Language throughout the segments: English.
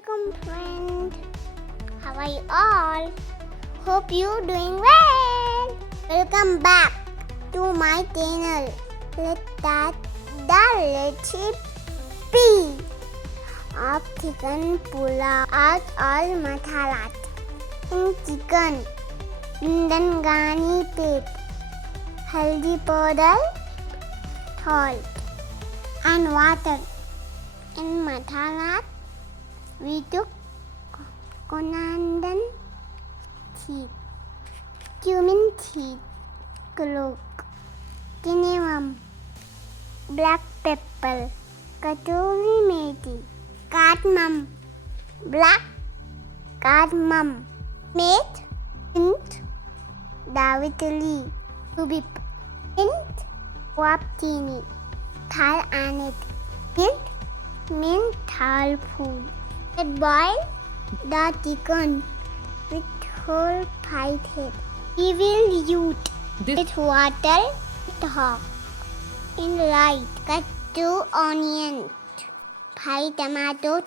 Assalamualaikum friend. How are you all? Hope you doing well. Welcome back to my channel. Let's start the recipe of chicken pulao. Add all masalas in chicken, then garnish paste, haldi powder, salt and water. In masalas, we took coriander seed, cumin seed, clove, cinnamon, black pepper, kasuri methi, cardamom, black cardamom, mint, davitali, subip, mint, waptini, thal anet, mint thal food. Let's boil the chicken with whole five head. We will use with water hot in light. Cut 2 onions, 5 tomatoes,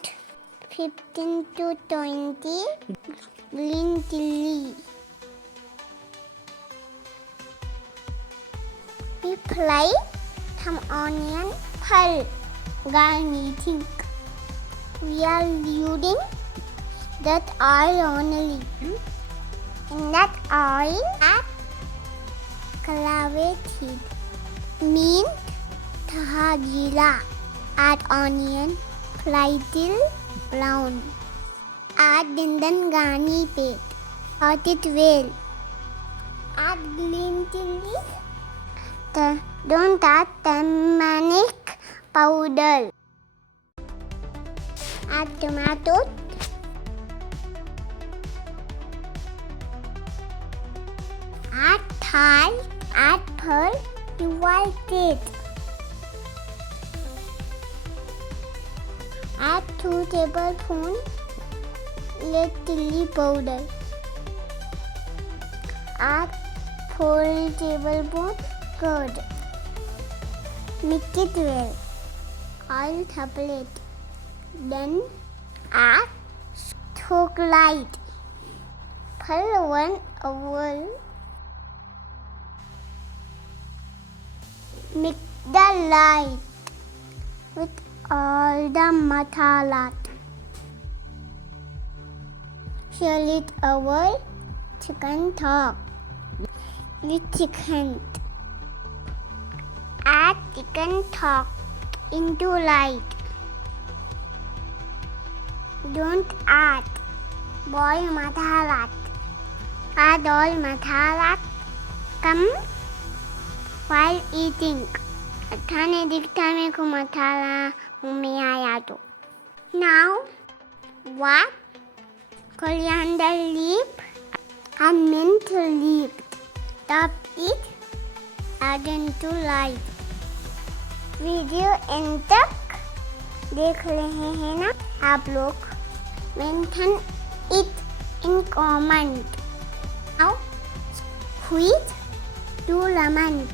15 to 20 green chili. We fry some onion for garnishing. We are using that oil only. In that oil, add clove seed, mint, tahajila. Add onion, fry till brown. Add then garnish paste. Salt it well. Add green chili. Don't add turmeric powder. Add tomatoes. Add thal, add pearl, divide it. Add 2 tablespoons red chili powder. Add 4 tablespoons curd. Mix it well. Oil separate. Then add chocolate for 1 hour. Mix the light with all the masalas. Share it over chicken stock with chicken. Add chicken stock into light. Don't add boil masalas. Add all masalas. Come while eating. अच्छा नहीं दिखता मेरे को मसाला मुंह में आया तो. Now what? Coriander leaf and mint leaf. Top it. Add into light. Video and तक देख रहे हैं ना आप लोग. Mention it in comment. Now squeeze 2 lemons.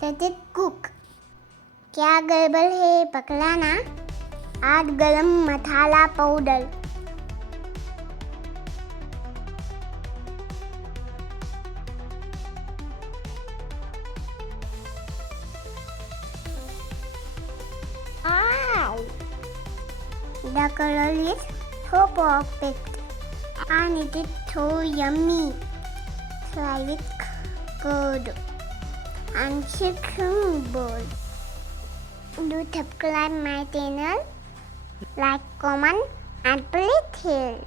Let it cook. क्या गड़बड़ है पकड़ा ना. Add गरम मसाला powder. The color is so perfect and it is so yummy. Try with curd and chicken bowl. Do subscribe my channel, like, comment and please share.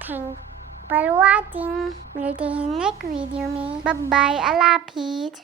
Thanks for watching. मिलते हैं next video में. Bye bye. अल्लाह हाफिज़.